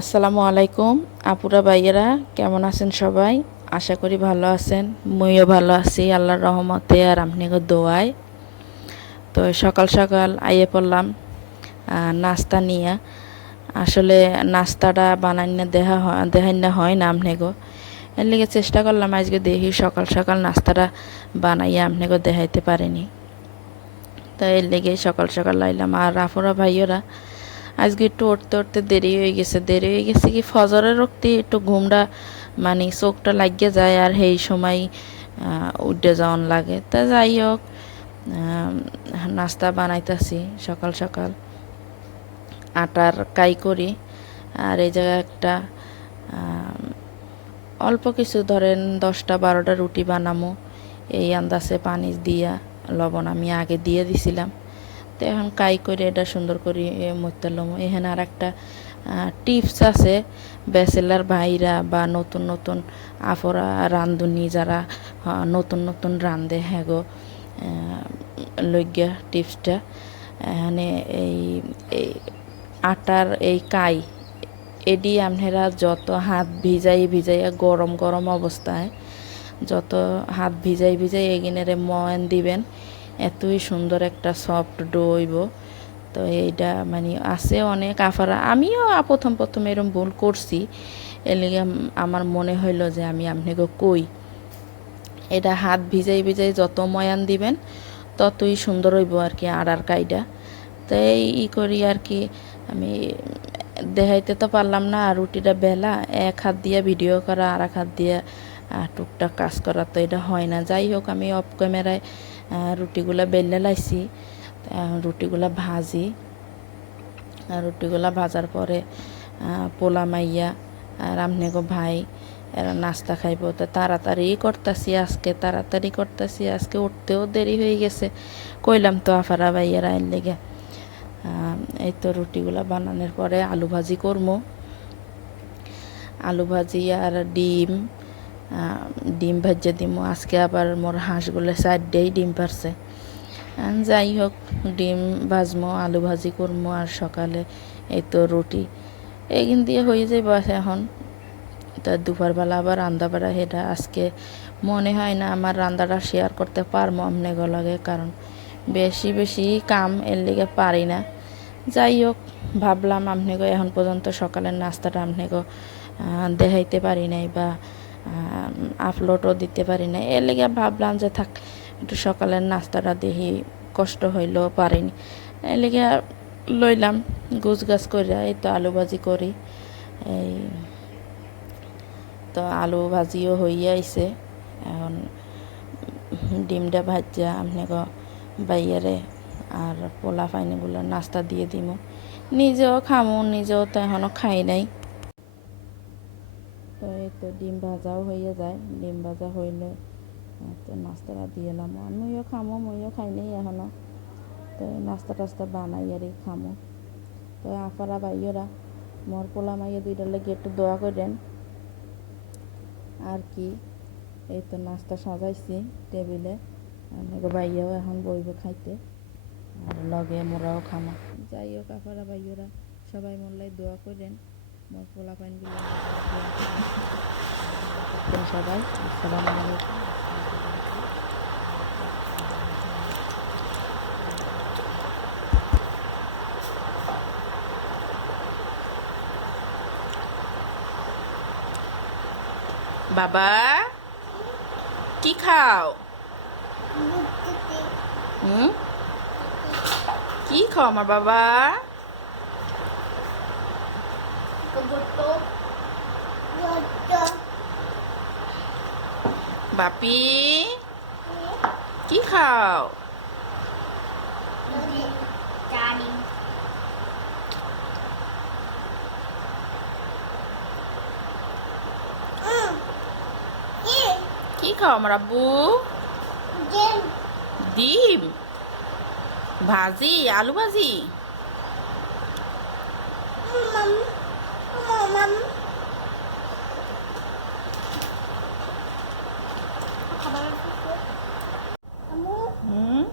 আসসালামু আলাইকুম আপুরা ভাইয়েরা, কেমন আছেন সবাই? আশা করি ভালো আছেন। মুইও ভালো আছি আল্লাহর রহমতে আর আপনাকে দোয়ায়। তো সকাল সকাল আইয়ে পড়লাম নাস্তা নিয়ে। আসলে নাস্তাটা বানাই না দেখাই না হয় না আপনাকে, এর লিগে চেষ্টা করলাম আজকে দেখি সকাল সকাল নাস্তাটা বানাইয়া আপনাকে দেখাইতে পারিনি। তো এর লেগে সকাল সকাল লাইলাম। আর আপুরা ভাইয়েরা, আজকে একটু উঠতে উঠতে দেরি হয়ে গেছে কি ফজরের রক্তি একটু ঘুমটা মানে চোখটা লাগিয়ে যায় আর সেই সময় উঠে যাওয়ান লাগে। তা যাই হোক, নাস্তা বানাইতেছি সকাল সকাল আটার কাই করি। আর এই জায়গায় একটা অল্প কিছু ধরেন 10টা 12টা রুটি বানামো, এই আন্দাজে পানি দিয়া লবণ আমি আগে দিয়ে দিছিলাম। তো এখন কাই করে এটা সুন্দর করে মরতে লমো। এখানে আর একটা টিপস আছে, ব্যাচেলার ভাইরা বা নতুন নতুন আফরা রান্ধুনি যারা নতুন নতুন রান্ধে, হ্যাঁ গো, লইগা টিপসটা এখানে এই এই আটার এই কাই এডি আপনারা যত হাত ভিজাইয়া গরম গরম অবস্থায় যত হাত ভিজাই এগিনারে ময়ান দিবেন, এতই সুন্দর একটা সফট ডো হইব। তো এইটা মানে আছে অনেক আফারা, আমিও প্রথম প্রথম এরকম ভুল করছি। এর লিগে আমার মনে হইলো যে আমি আপনাকে কই, এটা হাত ভিজাই যত ময়ান দিবেন ততই সুন্দর হইব আর কি আড়ার কাইটা। তো এই করি আর কি। আমি দেখাইতে তো পারলাম না, আর রুটিটা বেলা এক হাত দিয়ে ভিডিও করা আর এক হাত দিয়ে টুকটাক কাজ করা, তো এটা হয় না। যাই হোক, আমি অফ ক্যামেরায় রুটিগুলা বেললে লাইছি। রুটিগুলা ভাজি, আর রুটিগুলা ভাজার পরে পোলা মাইয়া আর আমনেগো ভাই এরা নাস্তা খাইব। তো তাড়াতাড়ি করতেছি আজকে উঠতেও দেরি হয়ে গেছে। কইলাম তো আফারা ভাইয়েরা এর লেগে। এই তো রুটিগুলা বানানোর পরে আলু ভাজি করবো। আলু ভাজি আর ডিম ভাজিয়ে দিমো। আজকে আবার মোর হাঁসগুলো 4ডেই ডিম পারছে। যাই হোক, ডিম ভাজমো, আলু ভাজি করবো, আর সকালে এই তো রুটি এগিন দিয়ে হয়ে যাইব এখন। তা দুপুরবেলা আবার রান্না বাড়া, সেটা আজকে মনে হয় না আমার রান্নাটা শেয়ার করতে পারবো আপনাকে লাগে, কারণ বেশি বেশি কাম এর লেগে পারি না। যাই হোক, ভাবলাম আপনাকে এখন পর্যন্ত সকালের নাস্তাটা আপনাকে দেখাইতে পারি নাই বা আপলোডও দিতে পারি নাই, এর লেগে ভাবলাম যে থাক একটু সকালের নাস্তাটা দেখি, কষ্ট হইলেও পারিনি। এর লেগে লইলাম গুছ গাছ করে। এই তো আলু ভাজি করি। এই তো আলু ভাজিও হইয়া আইছে। এখন ডিমটা ভাজা আপনাকে বাইয়ারে আর পোলা ফাইনিগুলো নাস্তা দিয়ে দিমু, নিজেও খামু। নিজেও তো এখনও খাই নাই। তো এই তো ডিম ভাজাও হইয়া যায়। ডিম ভাজা হইলে তো নাস্তাটা দিয়ে এলাম। আমিও খামো, মইও খাই নাই এখনও। তো নাস্তা টাস্তা বানাই আর খামো। তো আফারা ভাইয়েরা, মোর পোলা মাইয়া দুইটার লেগে একটু দোয়া করেন আর কি। এই তো নাস্তা সাজাইছি টেবিলে, আমাকে ভাইয়াও এখন বইব খাইতে, আর লগে মোরাও খামো। যাই হোক আফারা ভাইয়েরা, সবাই মোল্লাই দোয়া করেন, মোর পোলা পাইনগুলো দোয়া করেন সবাই। আসসালামু আলাইকুম। বাবা, কি খাও? হুম, কি খাও আমার বাবা? বাপি, কি খাও? কি খাও আমার আব্বু? ডিম ভাজি, আলু ভাজি। হুম,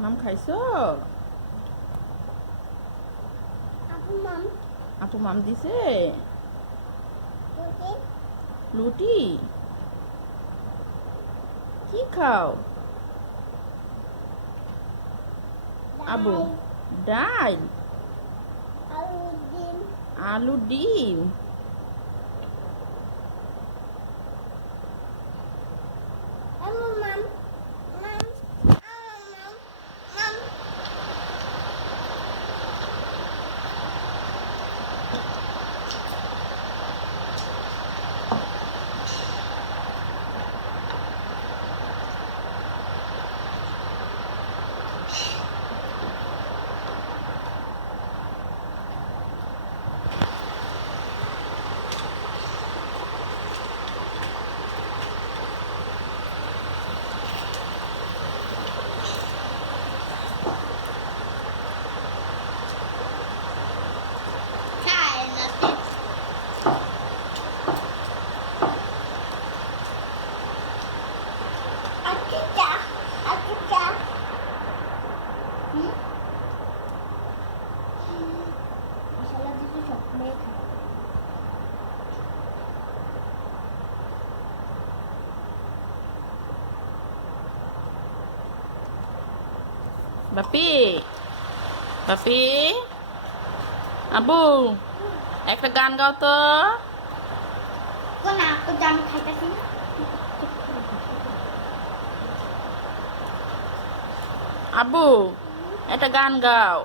মাম খাইছো? আপু মাম দিছে রুটি লুটি। কি খাও আবু? ডাল ডাল, আলু ডিম আলু, ডিম। আম্মু মাম মাম মাম মাম খায় না আচ্ছা আচ্ছা হুম মশলা দিয়ে চকলেট খায় বাপি, বাপি, আবু একটা গান গাও তো। কোন আপু জাম খাইতাছি না আবু একটা গান গাও।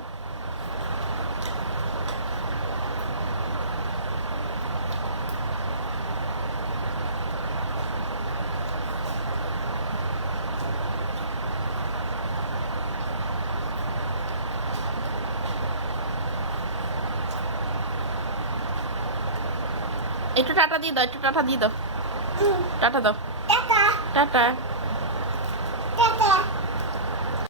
একটু টাটা দিয়ে দাও, একটু টাটা দিয়ে দাও, টাটা দাও, টাকা টাটা।